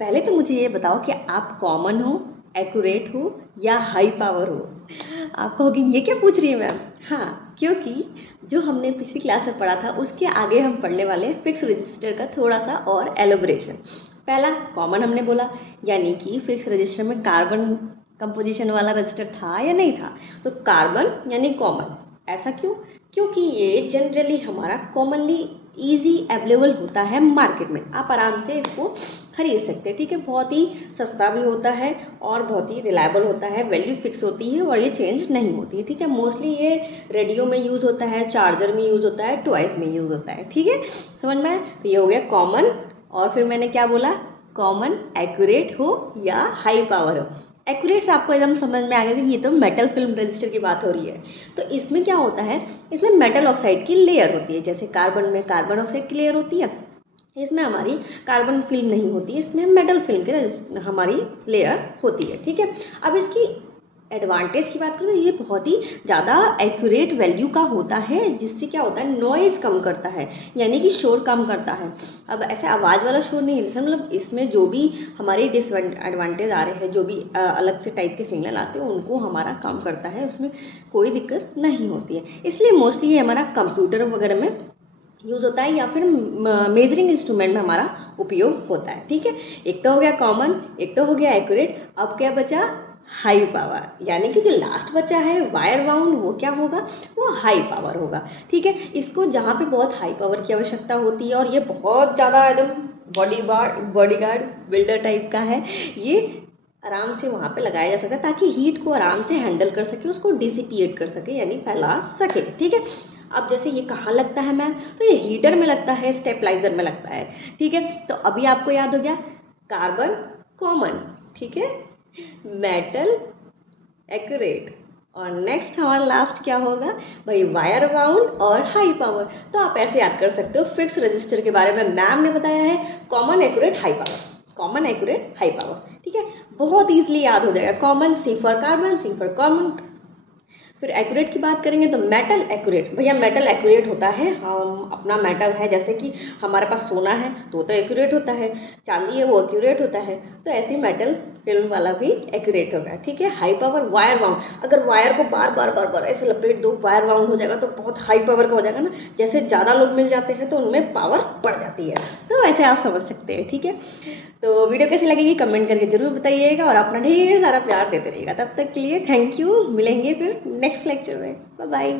पहले तो मुझे ये बताओ कि आप कॉमन हो, एक्यूरेट हो या हाई पावर हो। आप कहोगे ये क्या पूछ रही है मैम। हाँ, क्योंकि जो हमने पिछली क्लास में पढ़ा था उसके आगे हम पढ़ने वाले हैं फिक्स रजिस्टर का थोड़ा सा और एलोब्रेशन। पहला कॉमन हमने बोला, यानी कि फिक्स रजिस्टर में कार्बन कंपोजिशन वाला रजिस्टर था या नहीं था। तो कार्बन यानी कॉमन। ऐसा क्यों? क्योंकि ये जनरली हमारा कॉमनली ईजी अवेलेबल होता है मार्केट में, आप आराम से इसको खरीद सकते हैं। ठीक है, बहुत ही सस्ता भी होता है और बहुत ही रिलायबल होता है, वैल्यू फिक्स होती है और ये चेंज नहीं होती है। ठीक है, मोस्टली ये रेडियो में यूज़ होता है, चार्जर में यूज़ होता है, टॉयज में यूज़ होता है। ठीक है, समझ में आया? तो ये हो गया कॉमन। और फिर मैंने क्या बोला, कॉमन, एक्यूरेट हो या हाई पावर हो। एक्यूरेट से आपको एकदम समझ में आ गया कि ये तो मेटल फिल्म रजिस्टर की बात हो रही है। तो इसमें क्या होता है, इसमें मेटल ऑक्साइड की लेयर होती है। जैसे कार्बन में कार्बन ऑक्साइड की लेयर होती है, इसमें हमारी कार्बन फिल्म नहीं होती है, इसमें मेटल फिल्म की हमारी लेयर होती है। ठीक है, अब इसकी एडवांटेज की बात करें तो ये बहुत ही ज़्यादा एक्यूरेट वैल्यू का होता है, जिससे क्या होता है, नॉइज़ कम करता है, यानी कि शोर कम करता है। अब ऐसे आवाज़ वाला शोर नहीं है, जैसे मतलब इसमें जो भी हमारे डिसएडवांटेज आ रहे हैं, जो भी अलग से टाइप के सिग्नल आते हैं, उनको हमारा कम करता है, उसमें कोई दिक्कत नहीं होती है। इसलिए मोस्टली ये हमारा कंप्यूटर वगैरह में यूज़ होता है या फिर मेजरिंग इंस्ट्रूमेंट में हमारा उपयोग होता है। ठीक है, एक तो हो गया कॉमन, एक तो हो गया एक्यूरेट। अब क्या बचा, हाई पावर, यानी कि जो लास्ट बचा है वायर बाउंड, वो क्या होगा, वो हाई पावर होगा। ठीक है, इसको जहाँ पे बहुत हाई पावर की आवश्यकता होती है और ये बहुत ज़्यादा एकदम बॉडीगार्ड बिल्डर टाइप का है, ये आराम से वहाँ पे लगाया जा सकता है ताकि हीट को आराम से हैंडल कर सके, उसको डिसिपिएट कर सके, यानी फैला सके। ठीक है, अब जैसे ये कहाँ लगता है मैम, तो ये हीटर में लगता है, स्टेबलाइजर में लगता है। ठीक है, तो अभी आपको याद हो गया कार्बन कॉमन, ठीक है, मेटल एक्यूरेट, और नेक्स्ट हमारा लास्ट क्या होगा भाई, वायर बाउंड और हाई पावर। तो आप ऐसे याद कर सकते हो, फिक्स रजिस्टर के बारे में मैम ने बताया है common accurate high power, common accurate high power. ठीक है, बहुत ईजिली याद हो जाएगा, common C for carbon, C for common. फिर एक्यूरेट की बात करेंगे तो मेटल एक्यूरेट, भैया मेटल एक्यूरेट होता है, हम अपना मेटल है, जैसे कि हमारे पास सोना है तो एक्यूरेट होता है, चांदी है वो एक्यूरेट होता है, तो ऐसे मेटल फिल्म वाला भी एक्यूरेट होगा। ठीक है, हाई पावर वायर बाउंड, अगर वायर को बार बार बार बार ऐसे लपेट दो, वायर बाउंड हो जाएगा तो बहुत हाई पावर का हो जाएगा ना, जैसे ज़्यादा लोग मिल जाते हैं तो उनमें पावर बढ़ जाती है, तो ऐसे आप समझ सकते हैं। ठीक है, तो वीडियो कैसी लगेगी कमेंट करके जरूर बताइएगा और अपना ढेर सारा प्यार देते रहिएगा। तब तक के लिए थैंक यू, मिलेंगे फिर नेक्स्ट लेक्चर में, बाय बाय।